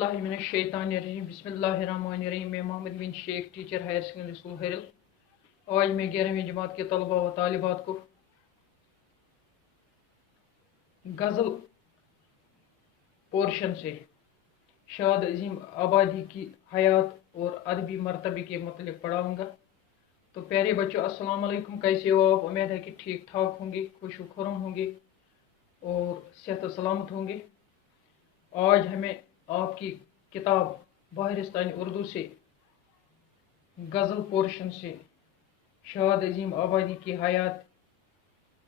औज़ुबिल्लाहिमिनश्शैतानिर्रजीम बिस्मिल्लाहिर्रहमानिर्रहीम। मैं Mohammad bin Shaikh, teacher higher secondary school Haral. आज मैं 11वीं जमात के तलबा व तालिबात को गज़ल पोर्शन से शाद अजीम आबादी की हयात और अदबी मरतबे के मतलब पढ़ाऊँगा। तो प्यारे बच्चों, अस्सलाम वालेकुम। कैसे हो आप? उम्मीद है कि ठीक ठाक होंगे, खुश खुरम होंगे और सेहत सलामत होंगे। आज हमें आपकी किताब बहरिस्तान उर्दू से गज़ल पोर्शन से शाद अजीम आबादी की हयात,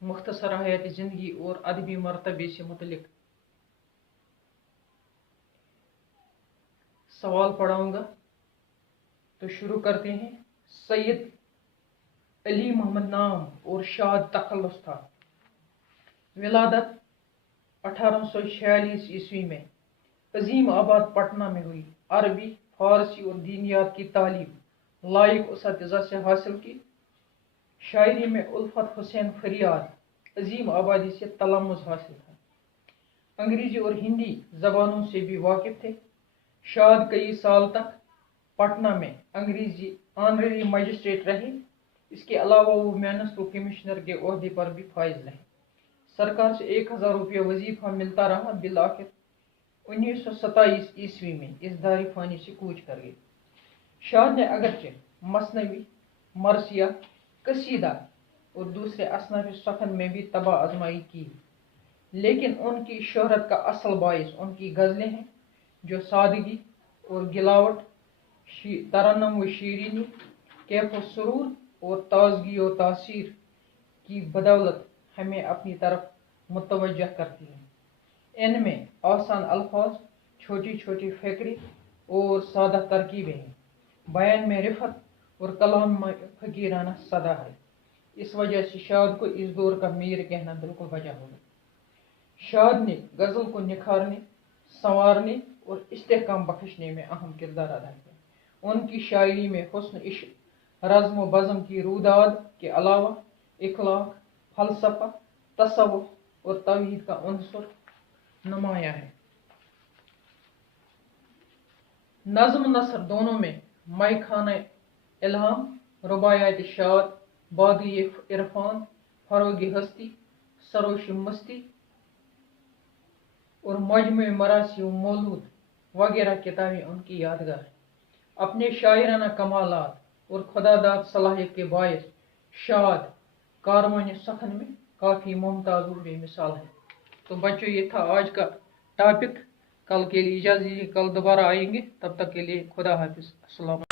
मुख्तसर हयात ज़िंदगी और अदबी मरतबे से मुतल्लिक सवाल पढ़ाऊँगा। तो शुरू करते हैं। सैयद अली मोहम्मद नाम और शाद तखल्लुस था। विलादत 1846 ईस्वी में अजीम आबाद पटना में हुई। अरबी, फारसी और दीनियात की तालीम लायक उस्तादिज़ा से हासिल की। शायरी में उल्फत हुसैन फरियाद अजीम आबादी से तलम्मुज़ हासिल था। अंग्रेजी और हिंदी ज़बानों से भी वाकिफ़ थे। शाद कई साल तक पटना में अंग्रेजी ऑनररी मजिस्ट्रेट रहे। इसके अलावा वो म्यूनिसिपल कमिश्नर के ओहदे पर भी फाइज रहे। सरकार से 1000 रुपया वजीफा मिलता रहा। बिल आखिर 1927 ईस्वी में इस दारी फानी से कूच कर गए। शाद ने अगरचे मसनवी, मरसिया, कसीदा और दूसरे असनाफ़ सखन में भी तबाह आजमाई की, लेकिन उनकी शोहरत का असल बायस उनकी गज़लें हैं, जो सादगी और गिलावट, तरन्नुम व शीरीनी, कैफ़ सुरूर और ताजगी व तासीर की बदौलत हमें अपनी तरफ मुतवज्जह करती हैं। इनमें आसान अल्फाज, छोटी छोटी फ़िक्री और सादा तरकीबें हैं। बयान में रिफ़त और कलाम में फ़कीराना सदा है। इस वजह से शाद को इस दौर का मीर कहना बिल्कुल वजह होगा। शाद ने गज़ल को निखारने, संवारने और इस्तेहकाम बख्शने में अहम किरदार अदा किया। उनकी शायरी में हुस्न, इश्क, रज़्म व बज़्म की रूदाद के अलावा इखलाक, फ़लसफ़ा, तसव्वुफ़ और तौहीद का उन्सुर नुमायां है। नज़्म नसर दोनों में मैखाना इल्हाम, रुबायात शाद, बादी इरफान, फरोगी हस्ती, सरोश मस्ती और मजमू मरासी व मौलूद वगैरह किताबें उनकी यादगार हैं। अपने शायराना कमालात और खुदादाद सलाहियत के बायस शाद कारवान सखन में काफ़ी मुमताज़ और बेमिसाल है। तो बच्चों, ये था आज का टॉपिक। कल के लिए इजाज़त दीजिए, कल दोबारा आएंगे। तब तक के लिए खुदा हाफिज़। अस्सलाम।